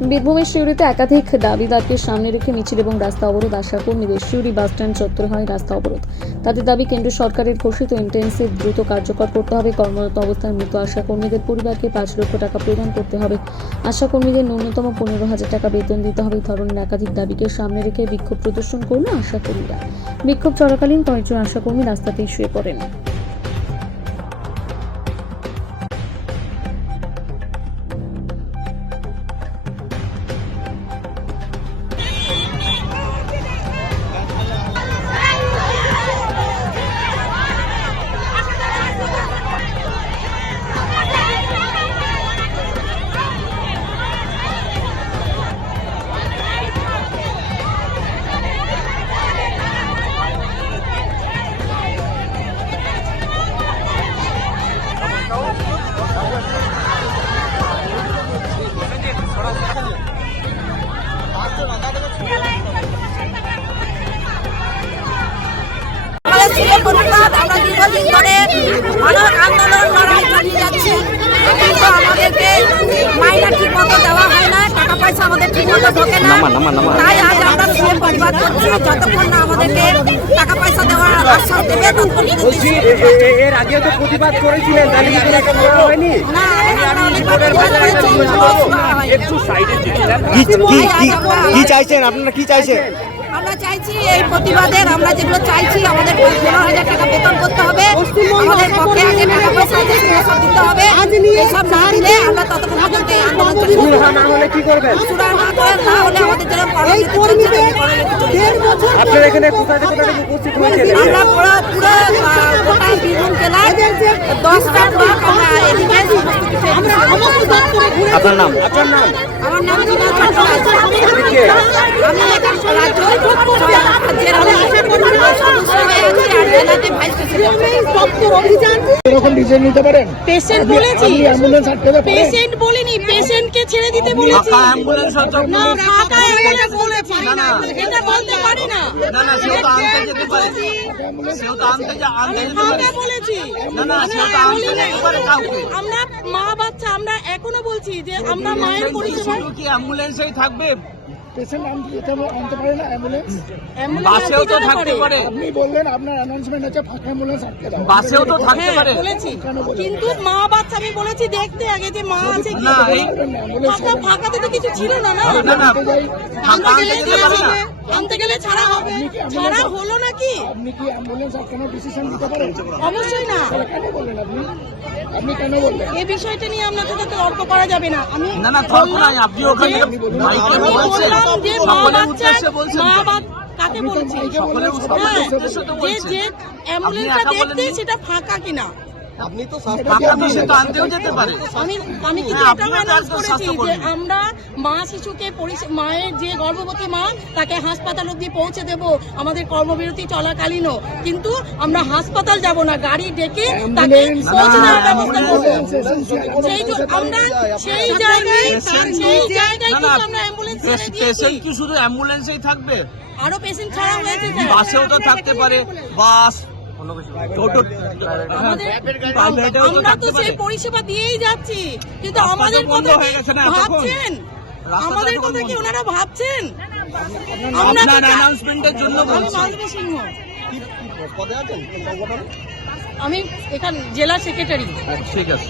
বীরভূমের সিউড়িতে একাধিক দাবিদারকে সামনে রেখে মিছিল এবং রাস্তা অবরোধ। আশা কর্মীদের সিউড়ি বাসস্ট্যান্ড চত্বরে হয় রাস্তা অবরোধ। তাদের দাবি, কেন্দ্র সরকারের ঘোষিত ইন্টেন্সিভ দ্রুত কার্যকর করতে হবে। কর্মরত অবস্থায় মৃত আশা কর্মীদের পরিবারকে ৫ লক্ষ টাকা প্রদান করতে হবে। আশা কর্মীদের ন্যূনতম ১৫,০০০ টাকা বেতন দিতে হবে। এই ধরনের একাধিক দাবিকে সামনে রেখে বিক্ষোভ প্রদর্শন করল আশা কর্মীরা। বিক্ষোভ চলাকালীন কয়েকজন আশা কর্মী রাস্তাতেই শুয়ে পড়েন। আমরা দীর্ঘদিন ধরে মানব আন্দোলন লড়াই চালিয়ে যাচ্ছি, কিন্তু আমাদেরকে মাইনা ঠিক মতো দেওয়া হয় না, টাকা পয়সা আমাদের ঠিক মতো ঢোকে না। তাই আজ আমরা শুয়ে প্রতিবাদ করছি, যতক্ষণ না আমাদেরকে টাকা পয়সা দেওয়ার আশ্বাস দেবে ততক্ষণ। এর আগে তো প্রতিবাদ করেছিলেন, তাহলে কি কোনো একটা বড় হয়নি? না, আমরা অনেকবার প্রতিবাদ করেছি, একটু সাইডে কি চাইছেন আপনারা? কি চাইছেন? আমরা চাইছি এই প্রতিবাদের, আমরা যেগুলো চাইছি আমাদের ১৫,০০০ টাকা বেতন করতে হবে, আমাদের পক্ষে আগে টাকা পয়সা আছে সেসব দিতে হবে। এইসব না দিলে আমরা ততক্ষণ পর্যন্ত এই আন্দোলন চালিয়ে যাবো। না হলে কি করবেন? সুরার না করে না হলে আমাদের যারা কর্মীদের চলছে তেমনি কর্মীদের চলে যাবে। আপনারা এখানে কোথায় উপস্থিত হয়েছেন? আমরা পুরো গোটা বীরভূম জেলায় 10টা ব্লক আমরা এদিকে সমস্ত কিছু আপনার নাম? আমার নাম বিনা চট্টোপাধ্যায়। আমি এখানে রাজ্য সদস্য হয়ে আছি আর জেলাতে ভাইস প্রেসিডেন্ট। এরকম ডিসিশন নিতে পারেন? পেশেন্ট বলেছি, অ্যাম্বুলেন্স আটকে দেবে? পেশেন্ট বলিনি, পেশেন্টকে ছেড়ে দিতে বলেছি। না, ফাঁকা অ্যাম্বুলেন্স বলেছি, এটা বলতে পারি না। ফাঁকা বলেছি, আমরা মা বাচ্চা, আমরা এখনো বলছি যে আমরা মায়ের পরিষেবা। কি অ্যাম্বুলেন্সেই থাকবে? পেশেন্ট আনতে পারে না অ্যাম্বুলেন্স? বাসেও তো থাকতে পারে। আপনি বললেন আপনার অ্যানাউন্সমেন্ট আছে ফাঁকা অ্যাম্বুলেন্স আটকে দাও। বাসেও তো থাকতে পারে। বলেছি, কিন্তু মা বাচ্চা আমি বলেছি দেখতে আগে যে মা আছে কি। না, এই ফাঁকাতে তো কিছু ছিল না। আনতে গেলে ছাড়া হবে, ছাড়া হলো নাকি? আপনি কি অ্যাম্বুলেন্স আটকানোর ডিসিশন নিতে পারেন? অবশ্যই না। কেন বললেন আপনি কেন বললেন? এই বিষয়টা নিয়ে আপনার সাথে তর্ক করা যাবে না। আমি বললাম যে মা বাচ্চা, কাকে বলছি যে অ্যাম্বুলেন্সটা দেখতে সেটা ফাঁকা কিনা। আপনি তো আনতেও যেতে পারে। আমি কিন্তু এটাও অ্যানাউন্স করেছি যে আমরা মা শিশুকে মায়ের যে গর্ভবতী মা তাকে হাসপাতাল অবধি পৌঁছে দেব আমাদের কর্মবিরতি চলাকালীনও, কিন্তু আমরা হাসপাতাল যাব না, গাড়ি ডেকে তাকে পৌঁছে দেওয়ার ব্যবস্থা করবো। আমরা সেই জায়গায় কিন্তু আমরা অ্যাম্বুলেন্স ছেড়ে দিয়েছি। কি শুধু অ্যাম্বুলেন্সেই থাকবে? আরো পেশেন্ট ছাড়া হয়েছে। বাসেও তো থাকতে পারে, বাস আমরা তো সেই পরিষেবা দিয়েই যাচ্ছি, কিন্তু আমাদের কথা ভাবছেন? আমাদের কথা কি ওনারা ভাবছেন? আপনার অ্যানাউন্সমেন্টের জন্য আমি মালদা সিংহ, আমি এখানে জেলা সেক্রেটারি। ঠিক আছে।